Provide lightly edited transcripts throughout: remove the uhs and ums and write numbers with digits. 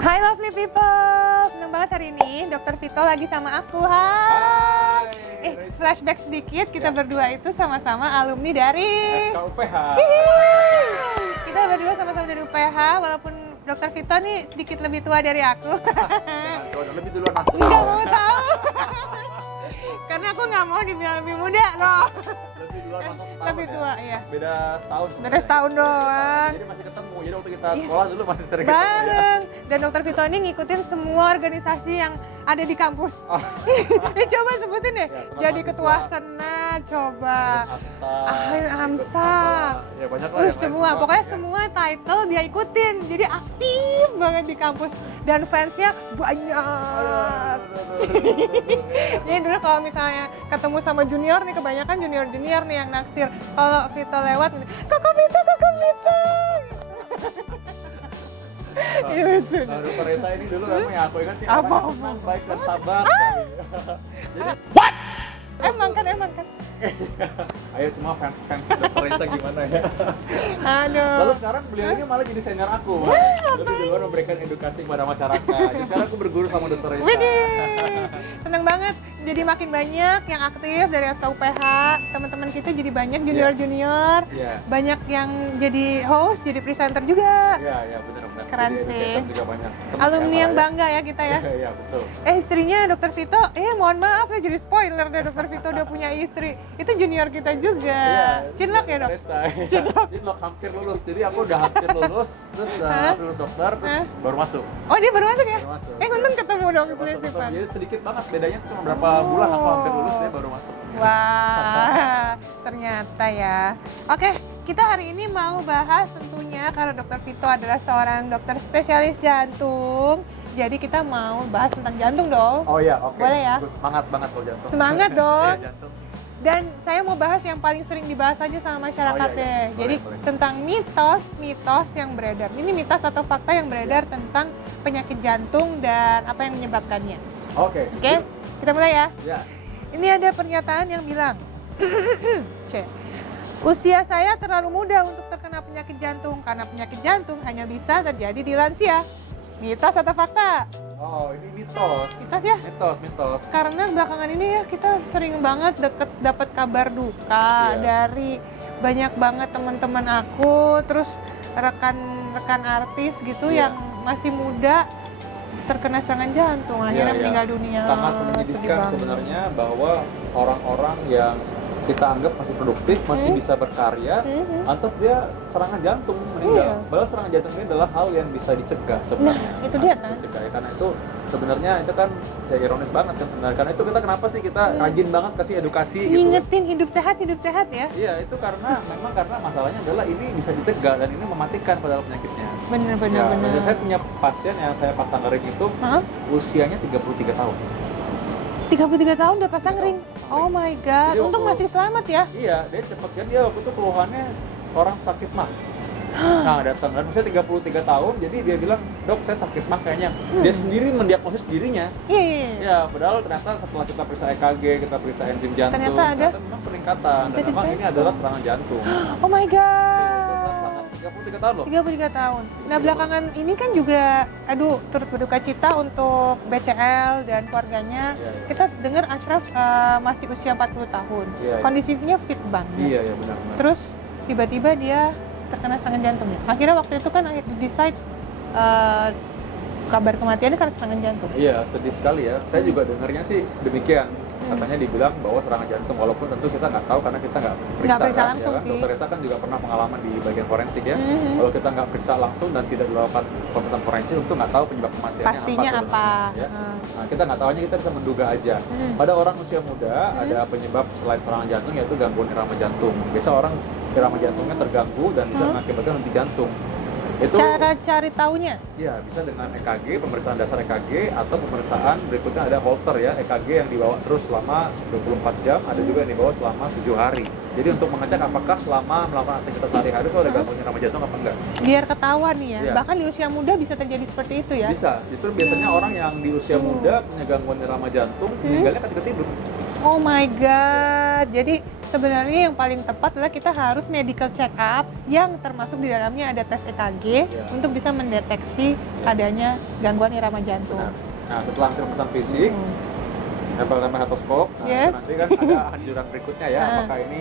Hai lovely people, seneng banget hari ini Dokter Vito lagi sama aku. Hai. Flashback sedikit, kita berdua itu sama-sama alumni dari FKUPH. Kita berdua sama-sama dari UPH, walaupun Dokter Vito nih sedikit lebih tua dari aku. Jangan lebih duluan masuk. Nggak mau tahu. Karena aku nggak mau dibilang lebih muda loh. Lebih duluan masuk setahun. Lebih tua, ya. Beda setahun. Beda setahun doang. Jadi masih ketemu. Jadi waktu kita sekolah dulu masih sering bareng. Dan Dokter Vito ini ngikutin semua organisasi yang ada di kampus. Coba sebutin deh. Ya, jadi ketua senat, coba. AMSA. Ya banyak lah yang semua. lain Pokoknya ya. semua title dia ikutin. Jadi aktif banget di kampus. Dan fansnya banyak. Jadi dulu kalau misalnya ketemu sama junior nih, kebanyakan junior-junior nih yang naksir. Kalau Vito lewat, kakak Vito, kakak Vito. Nah, Dokter Reza ini dulu emang ya aku ingat sih Apa? orangnya tenang, baik dan sabar. Jadi Emang kan. ayo cuma fans Dokter Reza gimana ya? Aduh. Lalu sekarang beliau ini malah jadi senior aku. Lebih duluan memberikan edukasi kepada masyarakat. Jadi sekarang aku berguru sama Dokter Reza. Widih, seneng banget. Jadi makin banyak yang aktif dari FKUPH. Teman-teman kita jadi banyak junior-junior. Iya. Banyak yang jadi host, jadi presenter juga. Iya, benar. Keren Jadi sih. educator juga banyak. Teman Alumni saya yang malah bangga ya kita ya. Iya, betul. Istrinya Dokter Vito, mohon maaf ya jadi spoiler deh, Dokter Vito udah punya istri. Itu junior kita juga. Cinlok ya dok? Cinlok hampir lulus. Jadi aku udah hampir lulus, terus lulus dokter, terus baru masuk. Oh dia baru masuk ya? Baru masuk. Untung ketemu dong Masuk, prinsipal. Jadi sedikit banget bedanya cuma berapa bulan aku hampir lulus, dia baru masuk. Wah, ternyata ya. Oke, kita hari ini mau bahas tentunya karena Dokter Vito adalah seorang dokter spesialis jantung. Jadi kita mau bahas tentang jantung dong. Oh iya, oke. Boleh ya? Semangat banget kalau jantung. Semangat dong. Iya, jantung. Dan saya mau bahas yang paling sering dibahas aja sama masyarakat Oh, iya. deh. Boleh, Jadi boleh. tentang mitos yang beredar. Ini mitos atau fakta yang beredar tentang penyakit jantung dan apa yang menyebabkannya. Oke. Oke, kita mulai ya. Ya. Ini ada pernyataan yang bilang, usia saya terlalu muda untuk terkena penyakit jantung karena penyakit jantung hanya bisa terjadi di lansia. Mitos atau fakta? Oh, ini mitos. Mitos ya? Mitos. Karena belakangan ini ya kita sering banget dapat kabar duka dari banyak banget teman-teman aku, terus rekan-rekan artis gitu yang masih muda terkena serangan jantung, akhirnya meninggal dunia. Sangat menyedihkan sebenarnya bahwa orang-orang yang kita anggap masih produktif, masih bisa berkarya, lantas dia serangan jantung meninggal. Padahal serangan jantung ini adalah hal yang bisa dicegah sebenarnya. Nah, itu dia kan. Dicegah, ya. Karena itu sebenarnya itu kan ya ironis banget kan sebenarnya. Karena itu kita kenapa sih kita rajin banget kasih edukasi ngingetin hidup sehat ya? Iya, itu karena memang karena masalahnya adalah ini bisa dicegah dan ini mematikan padahal penyakitnya. Bener. Saya punya pasien yang saya pasang ring itu usianya 33 tahun. 33 tahun udah pasang ring. Oh my god, Jadi untung masih selamat ya. Iya, dia cepet kan, dia waktu itu keluhannya orang sakit mah. Nah, datang kan usia 33 tahun, jadi dia bilang, "Dok, saya sakit mah kayaknya." Dia sendiri mendiagnosis dirinya. Iya. Ya, padahal ternyata setelah kita periksa EKG, kita periksa enzim jantung, Ternyata ada memang peningkatan dan memang ini adalah serangan jantung. Oh my god. 33 tahun loh. 33 tahun. Nah, belakangan ini kan juga turut berduka cita untuk BCL dan keluarganya. Kita dengar Ashraf masih usia 40 tahun. Kondisinya fit banget. Iya, benar. Terus tiba-tiba dia terkena serangan jantung ya. Akhirnya waktu itu kan decide kabar kematiannya karena serangan jantung. Iya, sedih sekali ya. Saya juga dengarnya sih demikian. Katanya dibilang bahwa serangan jantung, walaupun tentu kita nggak tahu karena kita nggak periksa periksa kan, langsung sih. Dokter Reza kan juga pernah pengalaman di bagian forensik ya. Kalau kita nggak periksa langsung dan tidak dilakukan pemeriksaan forensik, tentu nggak tahu penyebab kematiannya pastinya apa. Ya. Nah, kita nggak tahunya, kita bisa menduga aja. Pada orang usia muda ada penyebab selain serangan jantung yaitu gangguan irama jantung. Biasa orang irama jantungnya terganggu dan bisa mengakibatkan henti jantung. Itu cara cari taunya? Iya, bisa dengan EKG, pemeriksaan dasar EKG, atau pemeriksaan berikutnya ada Holter ya, EKG yang dibawa terus selama 24 jam, ada juga yang dibawa selama 7 hari. Jadi untuk mengecek apakah selama melakukan aktivitas sehari-hari itu ada gangguan irama jantung apa enggak. Biar ketahuan nih ya, bahkan di usia muda bisa terjadi seperti itu ya? Bisa, justru biasanya orang yang di usia muda punya gangguan irama jantung, meninggalnya ketika tidur. Oh my god. Jadi sebenarnya yang paling tepat adalah kita harus medical check up yang termasuk di dalamnya ada tes EKG untuk bisa mendeteksi adanya gangguan irama jantung. Benar. Nah, setelah pemeriksaan fisik, nempel-nempel stetoskop, nanti kan ada anjuran berikutnya ya, apakah ini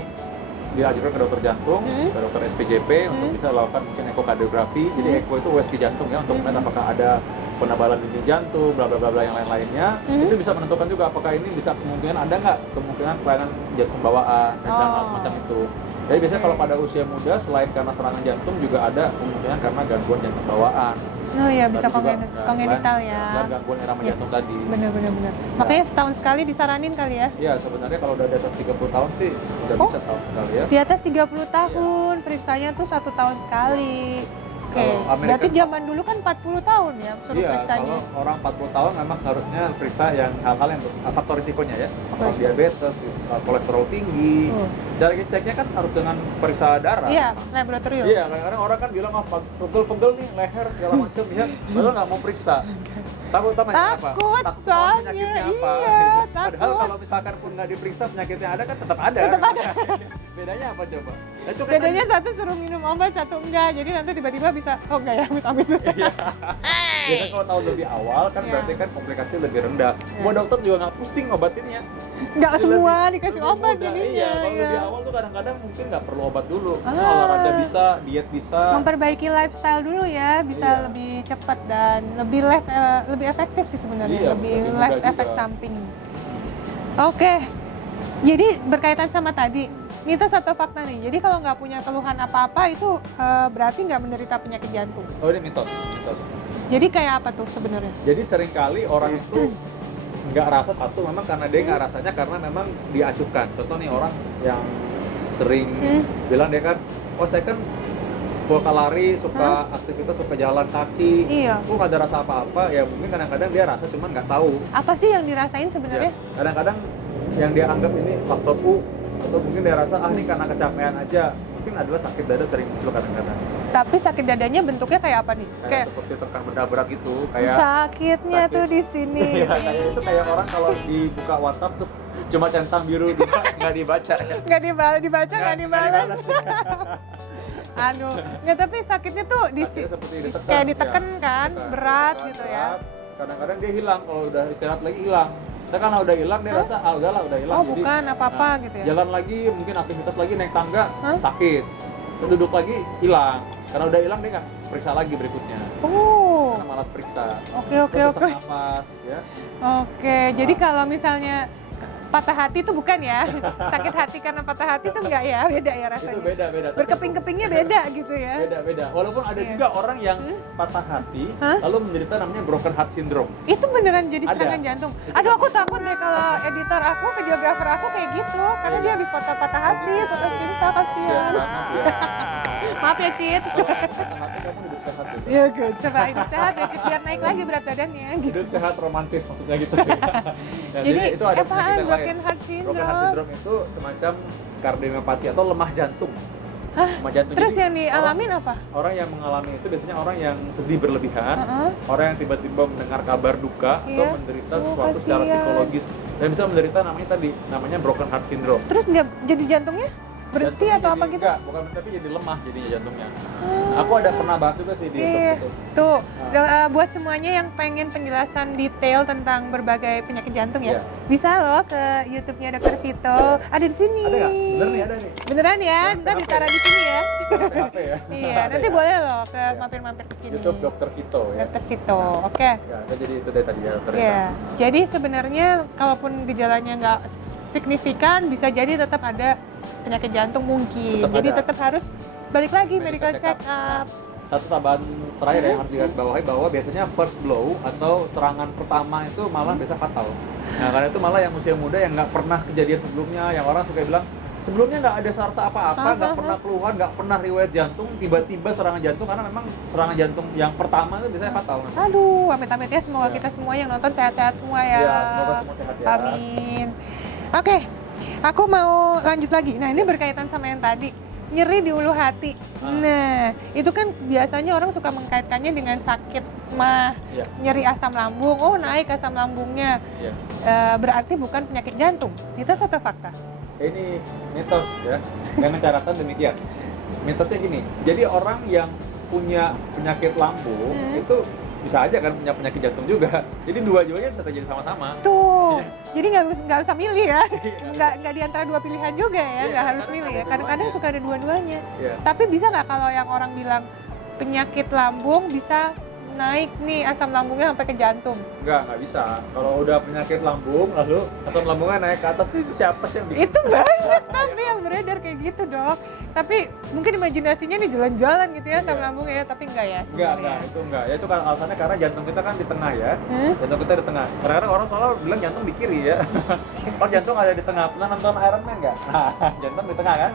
diajukan ke dokter jantung, ke dokter SPJP untuk bisa melakukan mungkin ekokardiografi. Jadi eko itu USG jantung ya, untuk melihat apakah ada penebalan dinding jantung, bla bla bla bla yang lain-lainnya. Itu bisa menentukan juga apakah ini bisa kemungkinan ada nggak kemungkinan kelainan jantung bawaan dan hal semacam itu. Jadi biasanya kalau pada usia muda selain karena serangan jantung juga ada kemungkinan karena gangguan jantung bawaan. Oh iya, bisa kongenital ya. Selain gangguan irama jantung tadi. Bener. Makanya setahun sekali disaranin kali ya? Iya, sebenarnya kalau udah di atas 30 tahun sih udah bisa tahun sekali ya. Di atas 30 tahun, periksanya tuh 1 tahun sekali. Oke, berarti zaman dulu kan 40 tahun ya suruh periksanya? Kalau orang 40 tahun memang harusnya periksa yang hal-hal yang faktor risikonya ya. Kalau diabetes, kolesterol tinggi. Cara ceknya kan harus dengan periksa darah. Iya, laboratorium. Iya, kadang-kadang orang kan bilang, pegel-pegel nih, leher, segala macam ya. Padahal nggak mau periksa. Takut apa? Takut penyakitnya apa? Iya, Padahal kalau misalkan pun nggak diperiksa penyakitnya ada kan tetap ada. Bedanya apa coba? Nah, itu bedanya satu suruh minum obat, satu enggak. Jadi nanti tiba-tiba bisa, oh enggak ya, amit-amit. Biasanya kalau tahu lebih awal kan berarti kan komplikasi lebih rendah. Semua dokter juga nggak pusing ngobatinnya. Nggak semua dikasih obat jadinya. Iya, kalau lebih awal tuh kadang-kadang mungkin nggak perlu obat dulu. Olahraga bisa, diet bisa. Memperbaiki lifestyle dulu ya, bisa lebih cepat dan lebih lebih efektif sih sebenarnya, lebih less efek samping. Oke, jadi berkaitan sama tadi, mitos atau fakta nih. Jadi kalau nggak punya keluhan apa-apa itu berarti nggak menderita penyakit jantung. Oh, ini mitos. Jadi kayak apa tuh sebenarnya? Jadi seringkali orang itu nggak rasa satu, memang karena dia nggak rasanya karena memang diacuhkan. Contoh nih orang yang sering bilang dia kan, oh saya kan suka lari, suka aktivitas, suka jalan kaki, kok nggak ada rasa apa-apa. Ya mungkin kadang-kadang dia rasa cuman nggak tahu. Apa sih yang dirasain sebenarnya? Ya, kadang-kadang yang dia anggap ini faktor U, atau mungkin dia rasa ini karena kecapean aja. Mungkin adalah sakit dada sering muncul kadang-kadang. Tapi sakit dadanya bentuknya kayak apa nih? Kayak seperti tekan benda berat gitu, kayak sakitnya tuh di sini. Iya, kayak itu kayak orang kalau dibuka WhatsApp terus cuma centang biru nggak dibaca. Nggak dibaca, nggak dibalas. Aduh, nggak, tapi sakitnya tuh seperti ditekan, kayak ditekan kan, berat gitu ya. Kadang-kadang dia hilang, kalau udah istirahat lagi hilang. Tapi karena udah hilang dia rasa udahlah udah hilang. Oh, jadi, bukan apa-apa gitu ya. Jalan lagi, mungkin aktivitas lagi, naik tangga sakit. Duduk lagi hilang. Karena udah hilang dia nggak periksa lagi berikutnya. Karena malas periksa. Oke. Nafas, ya. Oke, jadi kalau misalnya patah hati itu bukan ya? Sakit hati karena patah hati itu enggak ya? Beda ya rasanya? Itu beda. Berkeping-kepingnya beda gitu ya? Beda. Walaupun ada juga orang yang patah hati, lalu menderita namanya broken heart syndrome. Itu beneran jadi serangan jantung? Aduh, aku takut deh kalau editor aku, videografer aku kayak gitu. Karena dia habis patah hati, patah cinta, kasihan. Maaf ya, Cid. Kamu hidup sehat gitu. Iya, coba hidup sehat ya, Cid, biar naik lagi berat badannya. Hidup sehat romantis maksudnya gitu. Nah, jadi itu ada penyakit yang broken heart syndrome. Broken heart syndrome itu semacam kardiomyopati atau lemah jantung. Lemah jantung. Terus jadi, yang dialamin apa? Orang yang mengalami itu biasanya orang yang sedih berlebihan, orang yang tiba-tiba mendengar kabar duka atau menderita sesuatu secara psikologis dan bisa menderita namanya broken heart syndrome. Terus nggak jadi jantungnya? Berhenti atau apa gitu? Enggak, bukan, tapi jadi lemah jadinya jantungnya. Aku ada pernah bahas juga sih di itu. Tuh, buat semuanya yang pengen penjelasan detail tentang berbagai penyakit jantung ya, bisa loh ke YouTube-nya Dr. Vito. Ada di sini. Ada nggak? Bener nih, ada nih. Beneran ya? Ntar ditaruh di sini ya. PHP ya. Iya, nanti boleh loh ke mampir-mampir ke sini. YouTube Dr. Vito ya. Dr. Vito, oke. Ya, jadi itu deh tadi ya. Iya. Jadi sebenarnya kalaupun gejalanya nggak signifikan, bisa jadi tetap ada penyakit jantung mungkin. Jadi tetap harus balik lagi medical check up. Satu tambahan terakhir yang harus digarisbawahi bahwa biasanya first blow atau serangan pertama itu malah biasa fatal. Nah, karena itu malah yang usia muda yang nggak pernah kejadian sebelumnya, yang orang suka bilang sebelumnya nggak ada rasa apa-apa, nggak pernah keluhan, nggak pernah riwayat jantung, tiba-tiba serangan jantung, karena memang serangan jantung yang pertama itu biasanya fatal. Aduh, amit-amit ya, semoga kita semua yang nonton sehat-sehat semua ya. Iya, semoga semua sehat ya. Amin. Oke, aku mau lanjut lagi. Nah, ini berkaitan sama yang tadi. nyeri di ulu hati. Nah, itu kan biasanya orang suka mengkaitkannya dengan sakit mah, nyeri asam lambung. Oh, naik asam lambungnya. Berarti bukan penyakit jantung. Mitos atau fakta? Ini mitos ya. Dengan catatan demikian. Mitosnya gini. Jadi orang yang punya penyakit lambung itu bisa aja kan punya penyakit jantung juga. Jadi dua-duanya bisa terjadi sama-sama. Tuh. Jadi nggak usah milih ya. Nggak di antara dua pilihan juga ya. Nggak harus milih ya. Kadang-kadang suka ada dua-duanya. Tapi bisa nggak kalau yang orang bilang penyakit lambung bisa naik nih asam lambungnya sampai ke jantung? Nggak bisa. Kalau udah penyakit lambung lalu asam lambungnya naik ke atas itu siapa sih yang bikin? Itu banyak tapi yang beredar kayak gitu, Dok. Tapi mungkin imajinasinya nih jalan-jalan gitu ya asam lambungnya ya, tapi enggak ya? Enggak, itu enggak. Ya itu kan alasannya karena jantung kita kan di tengah ya. Jantung kita di tengah. Kadang-kadang orang selalu bilang jantung di kiri ya. Kalau jantung ada di tengah. Pernah nonton Iron Man nggak? Nah, jantung di tengah kan?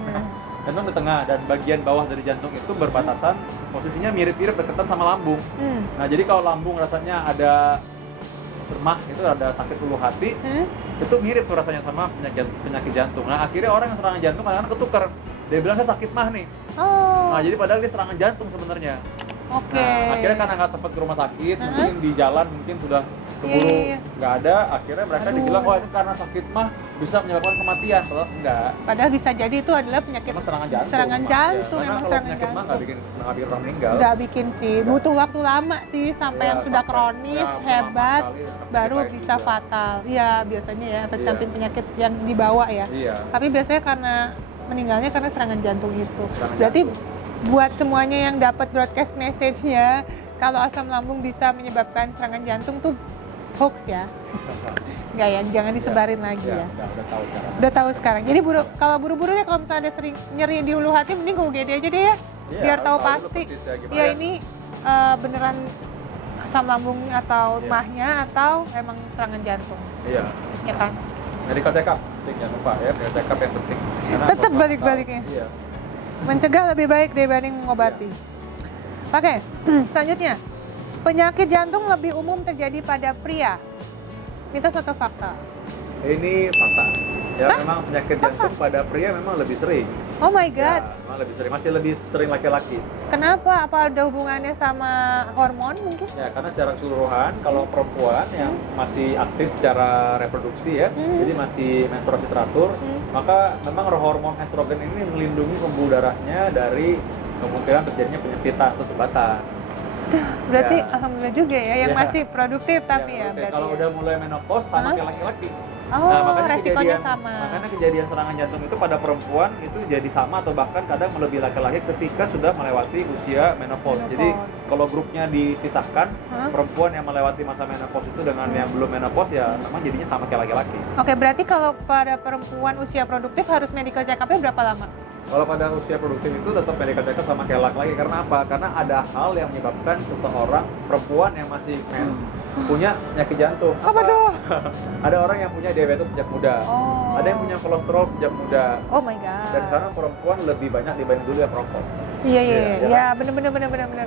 Jantung di tengah dan bagian bawah dari jantung itu berbatasan, posisinya mirip-mirip dekatan sama lambung. Nah, jadi kalau lambung rasanya ada lemah, itu ada sakit ulu hati, itu mirip tuh rasanya sama penyakit jantung. Nah, akhirnya orang yang serangan jantung kadang-kadang ketukar. Dia bilang saya sakit mah nih. Nah, jadi padahal dia serangan jantung sebenarnya. Nah, akhirnya karena nggak sempat ke rumah sakit, mungkin di jalan mungkin sudah keburu nggak ada, akhirnya mereka dibilang, oh itu karena sakit mah bisa menyebabkan kematian. Padahal enggak. Padahal bisa jadi itu adalah penyakit serangan jantung. Serangan jantung, ya. emang serangan jantung. Mah nggak bikin orang meninggal. Nggak bikin sih, butuh waktu lama sih sampai yang sudah kronis, hebat, baru bisa juga fatal. Iya, biasanya ya efek samping penyakit yang dibawa ya. Tapi biasanya karena meninggalnya karena serangan jantung itu. Berarti buat semuanya yang dapat broadcast message-nya, kalau asam lambung bisa menyebabkan serangan jantung tuh hoax ya. Enggak ya, jangan disebarin lagi ya. Udah tahu sekarang. Jadi kalau buru-buru deh, kalau misalnya ada sering nyeri di ulu hati, mending ke UGD aja deh ya. Biar tahu pasti. Ya ini beneran asam lambung atau mahnya atau emang serangan jantung. Iya. Ya kan? Medical check up, jangan lupa ya. Medical check up yang penting. Tetap balik-baliknya. Iya. Mencegah lebih baik dibanding mengobati. Oke, selanjutnya. Penyakit jantung lebih umum terjadi pada pria. Mitos atau fakta? Ini fakta. Ya, memang penyakit jantung pada pria memang lebih sering. Oh my god. Ya, memang lebih sering, masih lebih sering laki-laki. Kenapa? Apa ada hubungannya sama hormon mungkin? Ya, karena secara keseluruhan kalau perempuan yang masih aktif secara reproduksi ya, jadi masih menstruasi teratur, maka memang hormon estrogen ini melindungi pembuluh darahnya dari kemungkinan terjadinya penyempitan atau sumbatan. Berarti alhamdulillah juga ya yang masih produktif tapi ya berarti. Kalau udah mulai menopause sama kayak laki-laki. Oh, nah, makanya resikonya sama. Makanya kejadian serangan jantung itu pada perempuan itu jadi sama atau bahkan kadang melebihi laki-laki ketika sudah melewati usia menopause. Jadi kalau grupnya dipisahkan, perempuan yang melewati masa menopause itu dengan yang belum menopause ya memang jadinya sama kayak laki-laki. Oke, berarti kalau pada perempuan usia produktif harus medical check up-nya berapa lama? Kalau pada usia produktif itu tetap medical check up sama kayak laki-laki. Karena apa? Karena ada hal yang menyebabkan seseorang perempuan yang masih mens punya penyakit jantung. Apa tuh? Ada orang yang punya diabetes sejak muda. Ada yang punya kolesterol sejak muda. Oh my god. Dan sekarang perempuan lebih banyak dibanding dulu yang perokok. Iya, benar.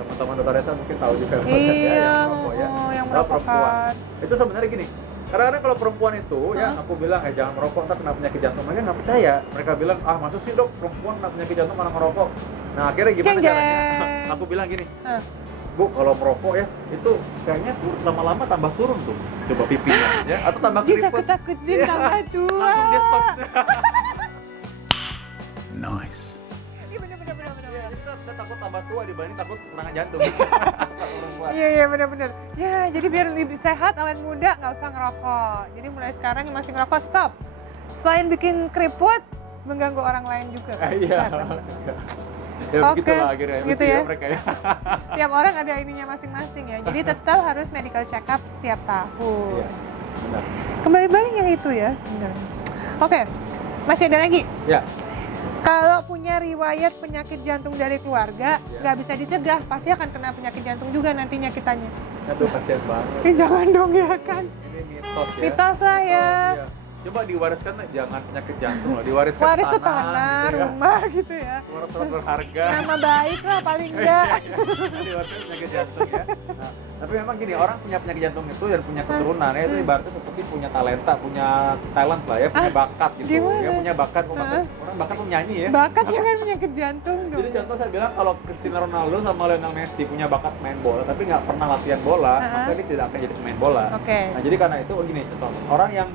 Teman-teman Dr. Reza mungkin tahu juga yang merokok ya. Yang perempuan. Itu sebenarnya gini. Kadang-kadang kalau perempuan itu ya aku bilang jangan merokok ntar kena penyakit jantung, mereka nggak percaya. Mereka bilang masuk sih dok perempuan kena penyakit jantung malah merokok. Nah akhirnya gimana caranya? Aku bilang gini, Bu kalau merokok ya itu kayaknya lama-lama tambah turun tuh, coba pipinya ya atau tambah keriput. Takut-takutin tambah tua. Langsung dia stop. Nice. Kita takut tambah tua dibanding takut serangan jantung. Iya benar. Ya jadi biar lebih sehat awet muda nggak usah ngerokok. Jadi mulai sekarang yang masih ngerokok stop. Selain bikin keriput, mengganggu orang lain juga. Iya. Ya begitulah akhirnya. Gitu ya. Mereka ya. Tiap orang ada ininya masing-masing ya. Jadi tetap harus medical check up setiap tahun. Iya. Benar. Kembali balik yang itu ya sebenarnya. Oke. Masih ada lagi? Ya. Kalau punya riwayat penyakit jantung dari keluarga, nggak bisa dicegah, pasti akan kena penyakit jantung juga nantinya kitanya. Aduh, kasihan banget. Jangan dong ya kan. Ini mitos ya. Mitos lah ya. Iya. Coba diwariskan, jangan penyakit jantung loh, diwariskan Waris tuh tanah, tanah, gitu ya. rumah gitu ya. Surat-surat berharga. Nama baik lah paling enggak. Diwariskan penyakit jantung ya. Nah, tapi memang gini, orang punya penyakit jantung itu dan punya keturunan ya, itu ibaratnya seperti punya talenta, punya talent lah ya, punya bakat gitu. Gimana? Ya punya bakat, orang bakat tuh nyanyi ya. Bakat jangan penyakit jantung dong. Jadi contoh saya bilang kalau Cristiano Ronaldo sama Lionel Messi punya bakat main bola tapi nggak pernah latihan bola, maka dia tidak akan jadi pemain bola. Oke. Nah jadi karena itu gini contoh, orang yang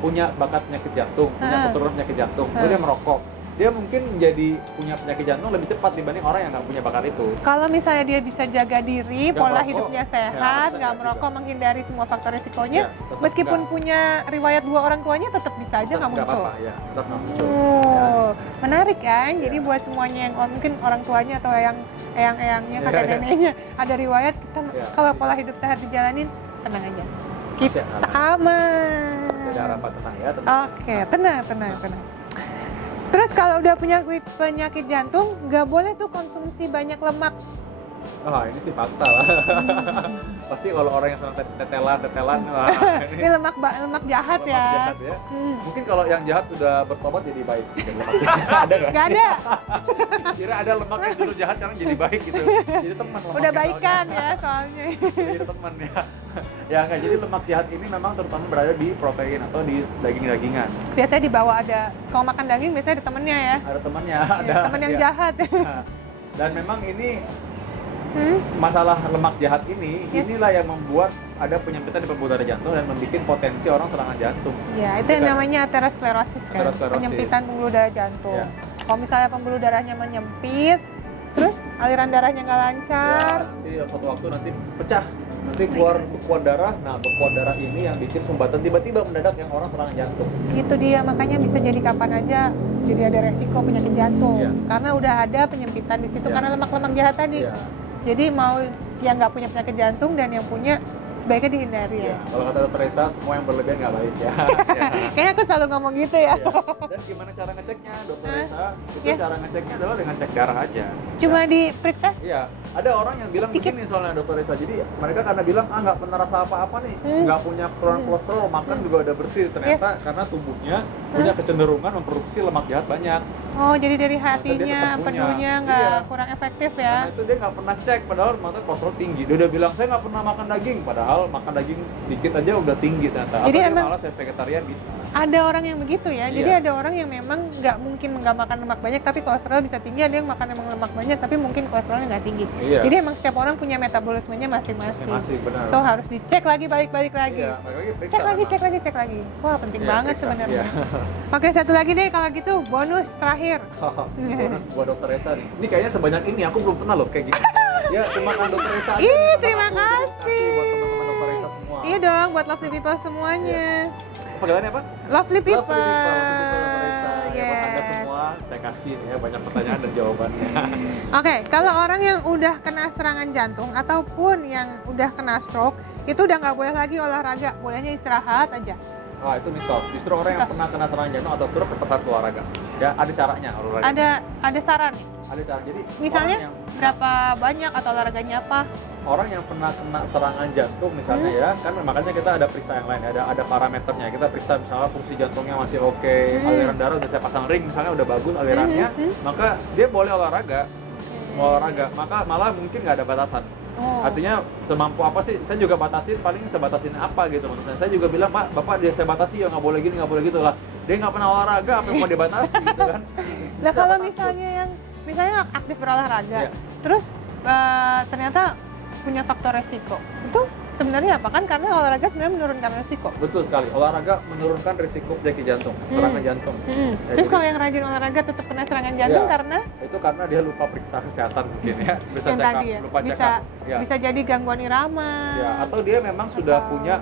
punya bakat penyakit jantung, punya keturunan penyakit jantung, dia merokok, dia mungkin menjadi punya penyakit jantung lebih cepat dibanding orang yang nggak punya bakat itu. Kalau misalnya dia bisa jaga diri, Nggak pola merokok, hidupnya ya, sehat, nggak nggak merokok, juga. menghindari semua faktor resikonya, Ya, tetap meskipun nggak. punya riwayat dua orang tuanya tetap bisa aja nggak muncul. apa-apa ya, tetap nggak muncul. Oh, menarik kan? Jadi Ya. buat semuanya yang mungkin orang tuanya atau yang eyang-eyangnya, kakek Ya. neneknya ada riwayat, kita Ya. kalau pola hidup sehat dijalanin, tenang aja. Kita Masih aman. Tidak ada apa tenang ya. Oke, tenang. Terus kalau udah punya penyakit jantung, nggak boleh tuh konsumsi banyak lemak. Wah ini sih fakta lah. Pasti kalau orang yang senang tetelan, wah Ini lemak jahat lemak ya. jahat ya. Hmm. Mungkin kalau yang jahat sudah bertobat jadi baik. Jadi lemak jahat. Ada nggak? Nggak ada. Kira ada lemak yang dulu jahat sekarang jadi baik gitu. Jadi teman lemaknya Udah baikan soalnya. ya soalnya. Jadi teman ya. Ya nggak, jadi lemak jahat ini memang terutama berada di protein atau di daging-dagingan. Biasanya di bawah ada, kalau makan daging biasanya ada temennya ya. Ada temannya, Ya, ada. temen yang ya. jahat. Nah, dan memang ini Hmm? masalah lemak jahat ini, Yes. inilah yang membuat ada penyempitan di pembuluh darah jantung dan membuat potensi orang serangan jantung. Ya, itu yang namanya aterosklerosis kan, Aterosklerosis. penyempitan pembuluh darah jantung. Ya. Kalau misalnya pembuluh darahnya menyempit, terus aliran darahnya nggak lancar, Ya, nanti suatu waktu nanti pecah, nanti keluar bekuan darah. Nah, bekuan darah ini yang bikin sumbatan tiba-tiba mendadak yang orang serangan jantung. itu dia makanya bisa jadi kapan aja jadi ada resiko penyakit jantung. Ya. Karena udah ada penyempitan di situ Ya. karena lemak-lemak jahat tadi. Ya. Jadi mau yang nggak punya penyakit jantung dan yang punya sebaiknya dihindari Ya. ya. Kalau kata Dr. Reza, semua yang berlebihan nggak baik ya. Ya. Kayaknya aku selalu ngomong gitu ya. Ya. Dan gimana cara ngeceknya, Dr. Hah? Reza? Itu Ya. cara ngeceknya adalah dengan cek darah aja. Cuma Ya. diperiksa. Iya, ada orang yang bilang Dikit. begini soalnya Dr. Reza. Jadi mereka karena bilang nggak pernah rasa apa-apa nih, nggak punya keturunan kolesterol, makan juga udah bersih. Ternyata karena tubuhnya punya kecenderungan memproduksi lemak jahat banyak. Oh, jadi dari dia hatinya, tetap punya. penuhnya nggak Iya. kurang efektif Karena ya. itu dia nggak pernah cek, padahal makanya kolesterol tinggi. Dia udah bilang saya nggak pernah makan daging, padahal makan daging dikit aja udah tinggi ternyata. Jadi Atau dia emang- malah saya vegetarian bisa. Ada orang yang begitu ya. Jadi Iya. ada orang yang memang nggak mungkin nggak makan lemak banyak tapi kolesterol bisa tinggi. Ada yang makan emang lemak banyak tapi mungkin kolesterolnya nggak tinggi. Iya. Jadi emang setiap orang punya metabolismenya masing-masing. Masih benar. So harus dicek lagi balik lagi. Iya, balik lagi periksa Cek lagi, memang. cek lagi. Wah penting Iya, banget periksa. sebenarnya. Iya. Oke satu lagi deh kalau gitu bonus terakhir. Bonus buat Dr. Reza nih. Ini kayaknya sebanyak ini aku belum pernah loh kayak gini. Ya, cuma kan Dr. Reza aja. Ih, nih, sama terima aku. kasih. Buat teman-teman Dr. Reza semua. Iya dong buat lovely people semuanya. Panggilannya apa? Lovely people. Lovely people, Dr. Reza. Ya, buat Anda Yes. semua saya kasih nih ya banyak pertanyaan dan jawabannya. Oke, kalau orang yang udah kena serangan jantung ataupun yang udah kena stroke, itu udah nggak boleh lagi olahraga, bolehnya istirahat aja. Ah, itu mitos. Justru orang yang Mitos. pernah kena serangan jantung atau stroke tetap harus olahraga. Ya, ada caranya olahraga. Ada saran nih? Ada cara. Jadi Misalnya orang yang, berapa banyak atau olahraganya apa? orang yang pernah kena serangan jantung misalnya ya, kan makanya kita ada periksa yang lain, ada parameternya. Kita periksa misalnya fungsi jantungnya masih oke, aliran darah udah saya pasang ring misalnya udah bagus alirannya, maka dia boleh olahraga. Mau olahraga, maka malah mungkin nggak ada batasan. Oh. Artinya semampu apa sih? Saya juga batasin, paling sebatasin apa gitu maksudnya. Saya juga bilang, Pak, Bapak dia saya batasi ya nggak boleh gini, nggak boleh gitu lah. Dia nggak pernah olahraga, apa yang mau dibatasi gitu kan? Nah kalau Siapa misalnya yang aktif berolahraga, Iya. terus ternyata punya faktor resiko, itu sebenarnya apa kan? Karena olahraga sebenarnya menurunkan resiko. takut? Betul sekali. Olahraga menurunkan risiko penyakit jantung, serangan jantung. Ya, Terus jadi- kalau yang rajin olahraga tetap kena serangan jantung Iya. karena Itu karena dia lupa periksa kesehatan mungkin ya, bisa yang check up, tadi ya, lupa check bisa up. Ya. bisa jadi gangguan irama. Ya, atau dia memang sudah Atau- punya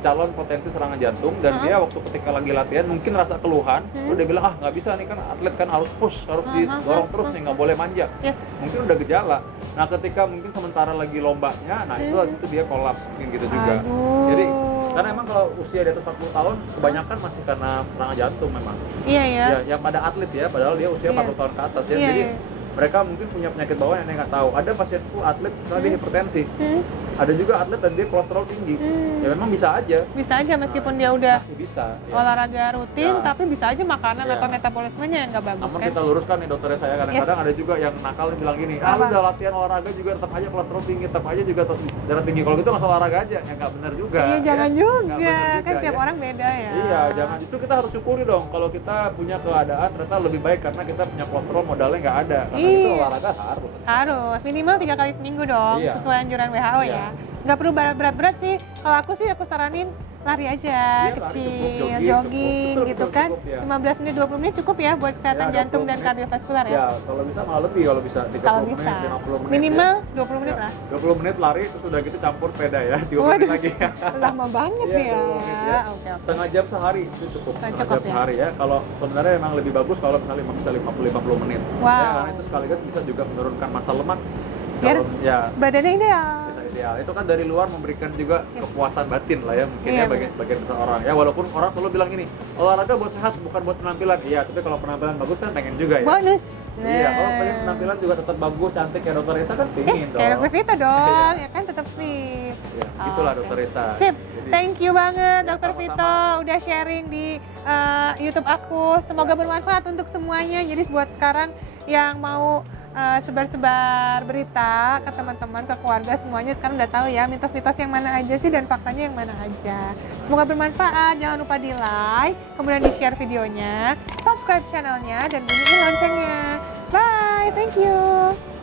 calon potensi serangan jantung dan dia waktu ketika lagi latihan mungkin rasa keluhan, terus dia bilang nggak bisa nih kan atlet kan harus push, harus didorong terus nih nggak boleh manja. Yes. Mungkin udah gejala. Nah ketika mungkin sementara lagi lombanya, nah itu habis itu dia kolaps mungkin gitu juga. Aduh. Jadi karena emang kalau usia di atas 40 tahun kebanyakan masih karena serangan jantung memang. Iya ya. Ya, yang pada atlet ya, padahal dia usia Iya. 40 tahun ke atas ya. Iya, Jadi iya. mereka mungkin punya penyakit bawaan yang nggak tahu. Ada pasienku atlet misalnya dia hipertensi. Ada juga atlet dan dia kolesterol tinggi. Ya memang bisa aja. Bisa aja meskipun dia udah Masih bisa. Ya. olahraga rutin, Ya. tapi bisa aja makanan Ya. atau metabolismenya yang nggak bagus Namun kan? kita luruskan nih dokternya saya, kadang-kadang ada juga yang nakal nih bilang gini, ah Apa? udah latihan olahraga juga tetap aja kolesterol tinggi, tetap aja juga darah tinggi. Kalau gitu nggak usah olahraga aja, ya nggak benar juga. Iya, jangan ya. juga. Nggak benar Kan juga, tiap ya. orang beda ya. Iya, jangan. Itu kita harus syukuri dong kalau kita punya keadaan ternyata lebih baik karena kita punya kolesterol modalnya nggak ada. Karena itu Iya. olahraga harus. Harus minimal 3 kali seminggu dong, Iya. sesuai anjuran WHO Iya. ya. Nggak perlu berat-berat sih. Kalau aku sih aku saranin lari aja, Iya, lari kecil, cukup, jogging, jogging cukup. gitu Betul, kan. cukup, ya. 15 menit, 20 menit cukup ya buat kesehatan Ya, jantung 20 dan menit. kardiovaskular ya. Ya, kalau bisa malah lebih kalau bisa 30 Kalau menit, bisa. 50 menit. Minimal ya. 20 menit Ya, lah. 20 menit lari terus udah gitu campur sepeda ya, 30 menit Waduh. lagi. Lama banget Iya, nih ya. 20 menit ya. Oke, oke. Setengah jam sehari itu cukup. Setengah Cukup jam ya. sehari ya. Kalau sebenarnya memang lebih bagus kalau misalnya bisa 50 menit. Wow. Ya, karena itu sekaligus bisa juga menurunkan massa lemak. Biar Kalau ya badannya ideal. ideal itu kan dari luar memberikan juga Iya. kepuasan batin lah ya mungkin Iya, ya bagi sebagian besar orang ya, walaupun orang selalu bilang gini olahraga buat sehat bukan buat penampilan, iya tapi kalau penampilan bagus kan pengen juga ya. Bonus. Iya, kalau pengen penampilan juga tetap bagus cantik kayak dokter Esa kan pengen dong. Kayak dokter Vita dong, Iya. ya kan tetap fit. Ya, itulah Oke. dokter Esa. Sip, Jadi, thank you banget Ya, dokter sama-sama. Vito udah sharing di YouTube aku. Semoga bermanfaat untuk semuanya. Jadi buat sekarang yang mau sebar-sebar berita ke teman-teman, ke keluarga semuanya sekarang udah tahu ya mitos-mitos yang mana aja sih dan faktanya yang mana aja. Semoga bermanfaat. Jangan lupa di like, kemudian di share videonya, subscribe channelnya dan bunyiin loncengnya. Bye, thank you.